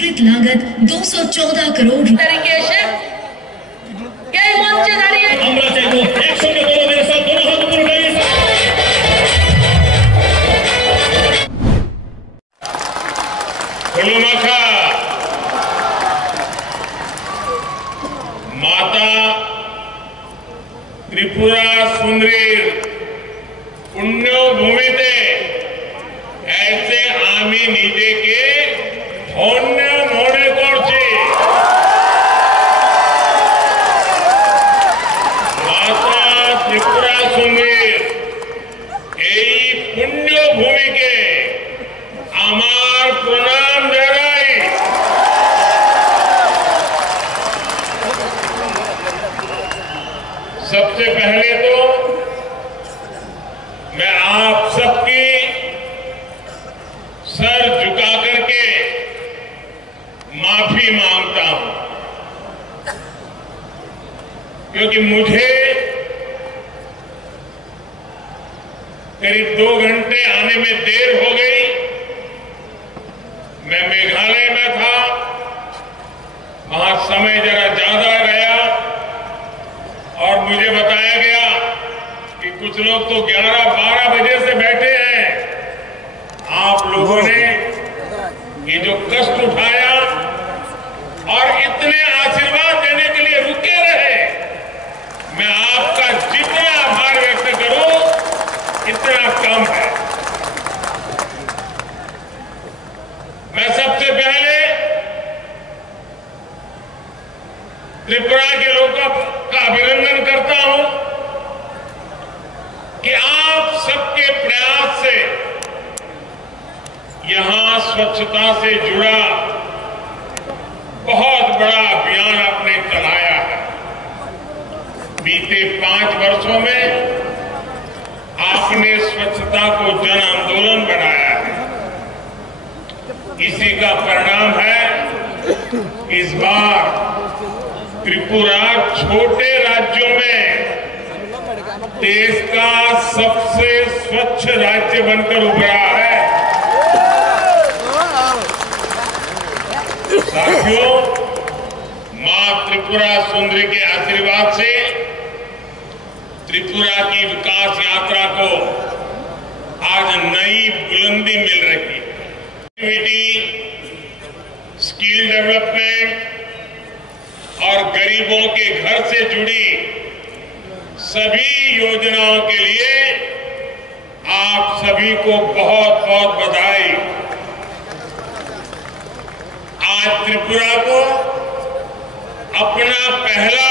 स्वीकृत लागत 214 करोड़ तरीके से कई मंच दाঁড়িয়ে আমরা চাইবো একসঙ্গে বলো মেরে সাথ दोनों हाथ ऊपर उठाइए फुलमाखा माता त्रिपुरा सुंदरीर पुण्य भूमिते ऐसे आमी निजे के धन्य मने करछी माता त्रिपुरा सुंदरीर এই পুণ্য ভূমিকে আমার প্রণাম জানাই। सबसे पहले तो मैं आप सबकी सर झुका करके माफी मांगता हूं, क्योंकि मुझे करीब 2 घंटे आने में देर हो गई। मैं मेघालय में था, वहां समय जरा ज्यादा गया और मुझे बताया गया कि कुछ लोग तो 11-12 बजे से बैठे हैं। आप लोगों ने ये जो कष्ट उठाया और इतने आशीर्वाद देने के लिए रुके रहे, मैं आपका जितना आभार व्यक्त करूं इतना कम है। मैं सबसे पहले त्रिपुरा के लोगों का अभिनंदन करता हूं कि आप सबके प्रयास से यहां स्वच्छता से जुड़ा बहुत बड़ा अभियान आपने चलाया है। बीते 5 वर्षों में आपने स्वच्छता को जन आंदोलन बनाया है। इसी का परिणाम है इस बार त्रिपुरा छोटे राज्यों में देश का सबसे स्वच्छ राज्य बनकर उभरा है। साथियों, मां त्रिपुरा सुंदरी के आशीर्वाद से त्रिपुरा की विकास यात्रा को आज नई बुलंदी मिल रही है। स्किल डेवलपमेंट और गरीबों के घर से जुड़ी सभी योजनाओं के लिए आप सभी को बहुत बहुत बधाई। आज त्रिपुरा को अपना पहला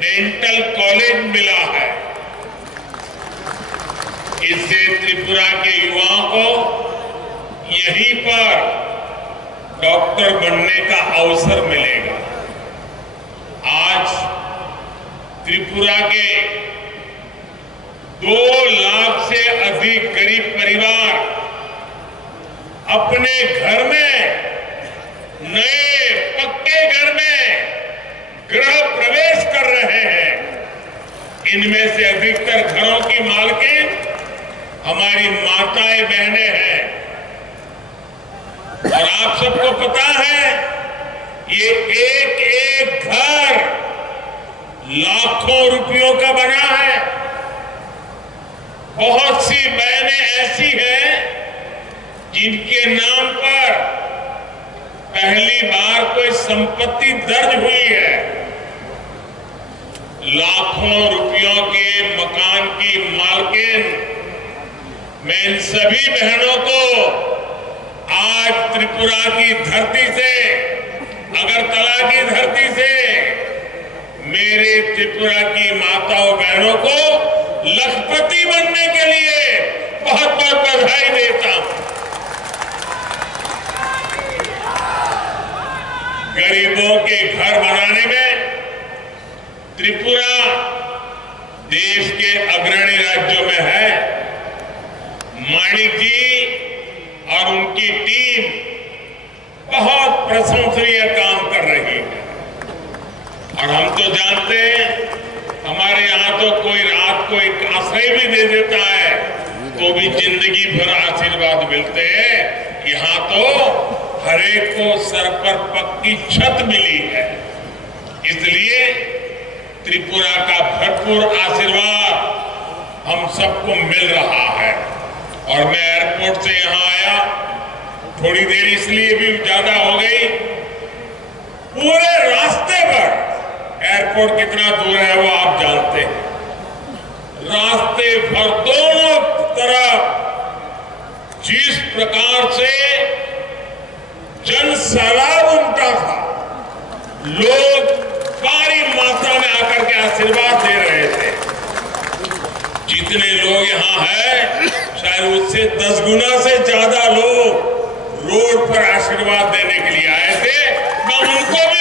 डेंटल कॉलेज मिला है। इससे त्रिपुरा के युवाओं को यहीं पर डॉक्टर बनने का अवसर मिलेगा। आज त्रिपुरा के 2 लाख से अधिक गरीब परिवार अपने घर में, नए पक्के घर में गृह प्रवेश कर रहे हैं। इनमें से अधिकतर घरों की मालकिन हमारी माताएं बहनें हैं। और आप सबको पता है ये एक घर लाखों रुपयों का बना है। बहुत सी बहनें ऐसी हैं जिनके नाम पर पहली बार कोई संपत्ति दर्ज हुई है। लाखों रुपयों के मकान की मालकिन मैं इन सभी बहनों को आज त्रिपुरा की धरती से, अगरतला की धरती से मेरे त्रिपुरा की माताओं बहनों को लखपति बनने के लिए बहुत बहुत बधाई देता हूं। गरीबों के घर बनाने में त्रिपुरा देश के अग्रणी राज्यों में है। माणिक जी और उनकी टीम बहुत प्रशंसनीय काम कर रही है। और हम तो जानते हैं हमारे यहाँ तो कोई रात को एक आश्रय भी दे देता है तो भी जिंदगी भर आशीर्वाद मिलते हैं। यहाँ तो हर एक को सर पर पक्की छत मिली है। इसलिए त्रिपुरा का भरपूर आशीर्वाद हम सबको मिल रहा है। और मैं एयरपोर्ट से यहां आया, थोड़ी देर इसलिए भी ज्यादा हो गई, पूरे रास्ते पर एयरपोर्ट कितना दूर है वो आप जानते हैं। रास्ते भर दोनों तरफ जिस प्रकार से जन सैलाब उमटा था, लोग भारी मात्रा में आकर के आशीर्वाद दे रहे थे। जितने लोग यहां हैं, शायद उससे 10 गुना से ज्यादा लोग रोड पर आशीर्वाद देने के लिए आए थे। मैं उनको भी